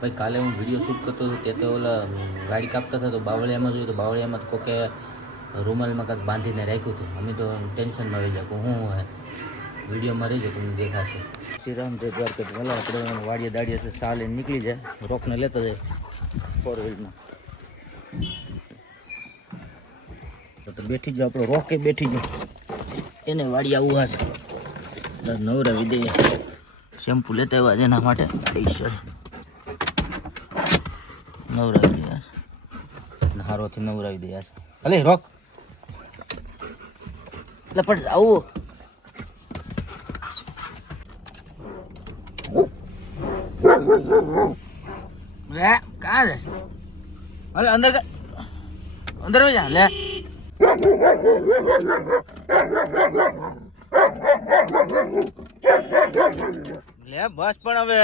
ભાઈ કાલે હું વિડીયો શૂટ કરતો હતો તે તો ઓલા વાડી કાપતા હતા તો બાવળિયામાં જોયું તો બાવળિયામાં કોકે રૂમાલમાં કાંઈક બાંધીને રાખ્યું હતું. અમે તો ટેન્શનમાં આવી જાય કે હું હે વિડીયોમાં રહીજો તમને દેખાશે. શ્રીરામ જય દ્વારકા. ભલા આપણે વાડીએ દાડીએ છે સા લઈને નીકળી જાય, રોકને લેતા જાય 4 વ્હીલમાં. તો બેઠી જાઓ, આપણો રોકે બેઠી જાઓ, એને વાડી આવું હશે નવરાવી દઈએ. શેમ્પુ લેતા આવ્યા છે એના માટે ટી-શર્ટ નવરાવી દે યાર, હારોથી નવરાવી દે યાર. અલે રોક એટલે પણ આવું લે કાં છે? અલે અંદર અંદર જા લે. લે બસ પણ હવે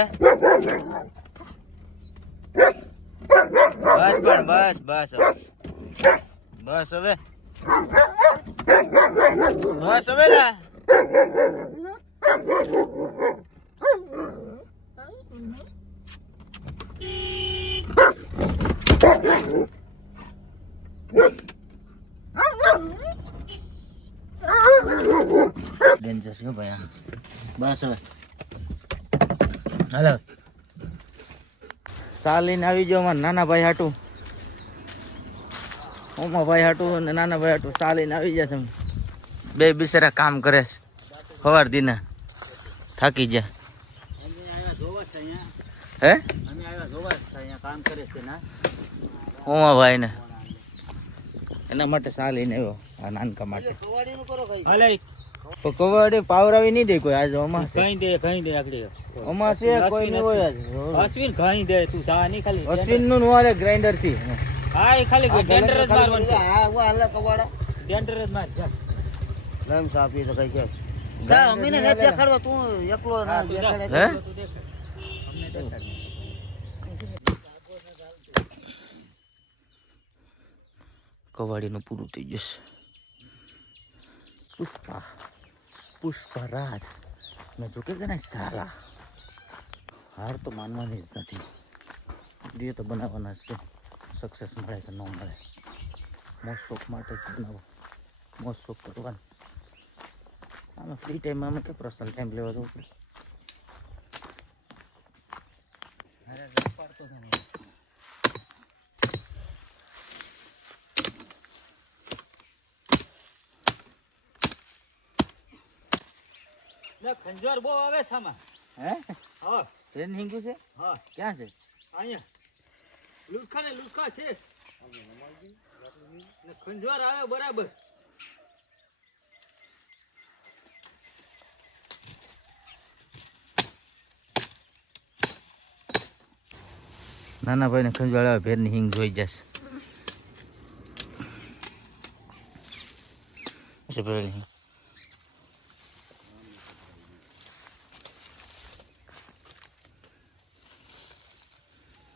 બસ પણ બસ બસ હવે બસ હવે બસ હવે લે. ડેન્જર છે ભાઈ આમ. બસ હવે હાલો સા લઈને આવી જાઓ અમારા નાના ભાઈ હાટું, ઓમા ભાઈ હાટું અને નાના ભાઈ હાટું સા લઈને આવી જાય. તમે બે બિચારા કામ કરે સવાર દીના થાકી જાય. હે કામ કરે છે ના ઓમા ભાઈ ને એના માટે સા લઈને આવ્યો આ નાનકા માટે. કવાડી પાવરાવી નહીં દે કોઈ આજે અમાસ કઈ દે આગળ અમાસ છે કોઈ નહીં હોય આજે. અશ્વિન કઈ દે તું તા નહીં ખાલી અશ્વિન નું વાલે ગ્રાઇન્ડર થી હા એ ખાલી ગ્રાઇન્ડર જ મારવાનું છે. હા ઓ હાલે કવાડા ગ્રાઇન્ડર જ માર જા લમ સાપી તો કઈ કે જા અમીને ને દેખાડવા તું એકલો ના દેખાડે હે અમને દેખાડ. કવાડીનું પૂરું થઈ જશે. પુષ્પરાજ મેં જો કે ના સાલા હાર તો માનવાની જ નથી. વિડીયો તો બનાવવાના જ છે, સક્સેસ મળે કે ન મળે મોજ શોખ માટે જ બનાવો, મોજ શોખ કરવાનું. આમાં ફ્રી ટાઈમમાં અમે કે પર્સનલ ટાઈમ લેવા જવું પડે. ખંજોર બહુ આવે છે આમાં. હે હા ટ્રેન હિંગુ છે. હા ક્યાં છે? અહીંયા લુખા છે ને ખંજોર આવે બરાબર. નાના ભાઈ ને ખંજોર આવે ભેર ની હિંગ જોઈ જશે.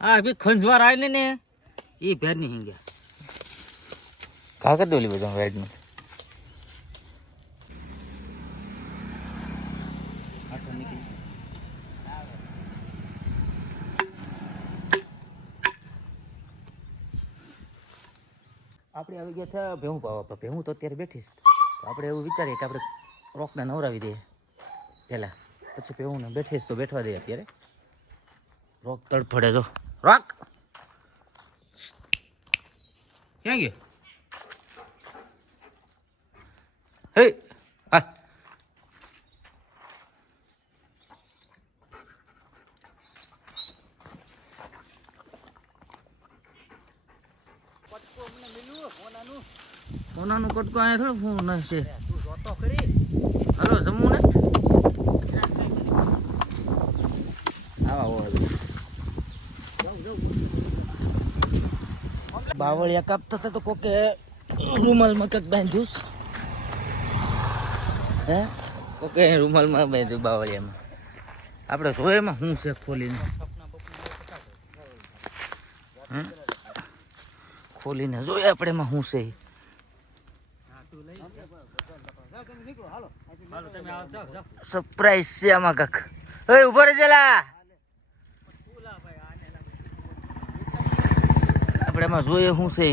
હા ભી ખંજવાર આવે ને એ ભેર ની હિંગ્યા કાકા દોલી બધા રાઈડ માં આપણે આવી ગયા છે ભેહું પાવા. ભેહું તો અત્યારે બેઠીશ તો આપણે એવું વિચારીએ કે આપણે રોકને નવરાવી દઈએ પહેલાં, પછી ભેહું ને બેઠીશ તો બેઠવા દઈએ. અત્યારે રોક તડફડે જો રોક ક્યાં ગયો? હે હા સોનાનું કટકો અહીંયા થોડું ફોન છે. હલો જમવું ને બાવળિયા કાપતા હતા તો કોકે રૂમાલમાં કંઈક બાંધ્યું. હે કોકે રૂમાલમાં બાંધ્યું બાવળિયામાં. આપણે જોયેમાં શું છે ખોલીને ખોલીને જોઈએ આપણે એમાં શું છે. સરપ્રાઈઝ છે આમાં કાક. ઓય ઉભો રે જેલા આપણે એમાં જોઈએ શું છે.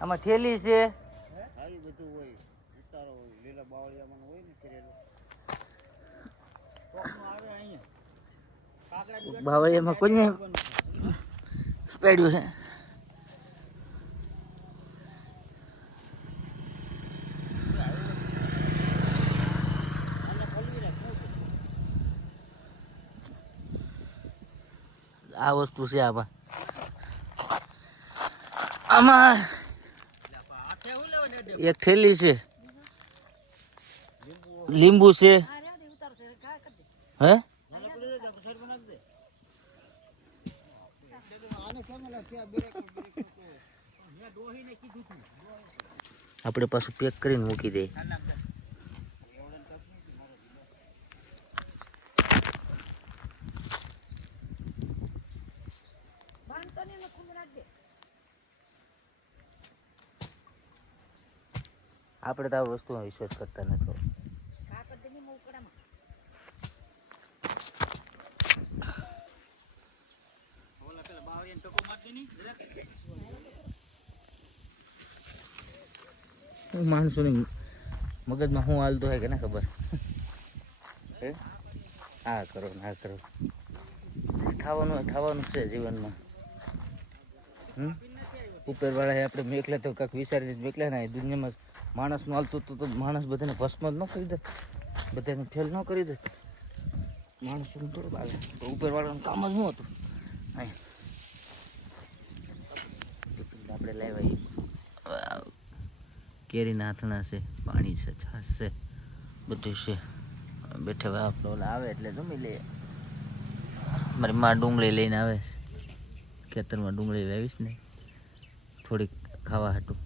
આમાં થેલી છે, બાવળિયામાં કોઈને પડ્યું છે. આ વસ્તુ છે આમાં. આમાં એક થેલી છે, લીંબુ છે. હે આપણે પાછું પેક કરીને મૂકી દઈએ. આપણે તો આ વસ્તુમાં વિશ્વાસ કરતા નથી. માણસોની મગજમાં શું હાલતું હોય કે ના ખબર. આ કરો ને આ કરો, થવાનું છે જીવનમાં. ઉપરવાળા આપણે મેકલે તો કાંઈક વિચારીને મેકલે ને દુનિયામાં માણસનું હાલતું તો માણસ બધાને ભસ્મ જ ન કરી દે, બધાને ફેલ ન કરી દે. માણસોનું થોડું હાલે તો ઉપરવાળાનું કામ જ શું હતું. આપણે લાવ્યા કેરીના હાથણા છે, પાણી છે, છાશ છે, બધું છે. બેઠા આપણે ઓલા આવે એટલે જમી લઈએ. મારી માં ડુંગળી લઈને આવે, ખેતરમાં ડુંગળી વાવીશ ને થોડીક ખાવા હાટું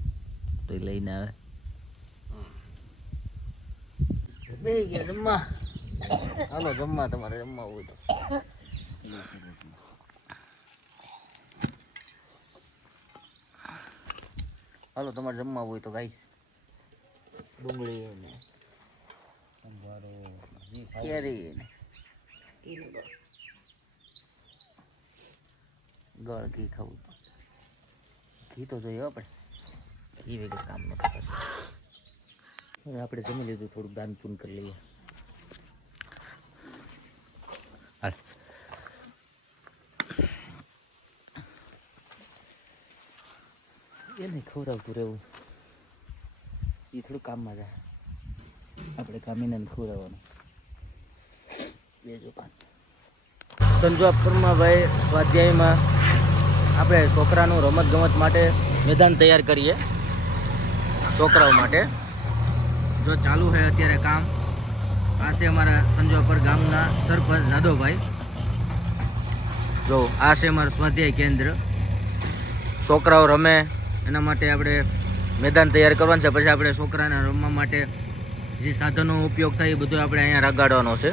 તો એ લઈને આવે. બે ગયા જમવા. હાલો જમવા, તમારે જમવા હોય તો. હાલો તમારે જમવા હોય તો ગાઈશ. ડુંગળી ને કેરી ને ગળ ઘી ખાવું. ઘી તો જોઈએ આપણે, ઘી વગર કામ ન થશે. હવે આપણે જમી લીધું, થોડુંક દાન પૂન કરી લઈએ. એને ખવડાવતું રહેવું એ થોડું કામમાં જાય. આપણે કામીને ખવડાવવાનું. બેજો પાન સંજોગપુરમાં ભાઈ સ્વાધ્યાયમાં આપણે છોકરાનું રમત ગમત માટે મેદાન તૈયાર કરીએ. છોકરાઓ માટે જો ચાલુ છે અત્યારે કામ. આ છે અમારા સંજોગપુર ગામના સરપંચ જાદવભાઈ. જો આ છે અમારું સ્વાધ્યાય કેન્દ્ર. છોકરાઓ રમે એના માટે આપણે મેદાન તૈયાર કરવાનું છે. પછી આપણે છોકરાને રમવા માટે જે સાધનો ઉપયોગ થાય એ બધું આપણે અહીંયા રગાડવાનો છે.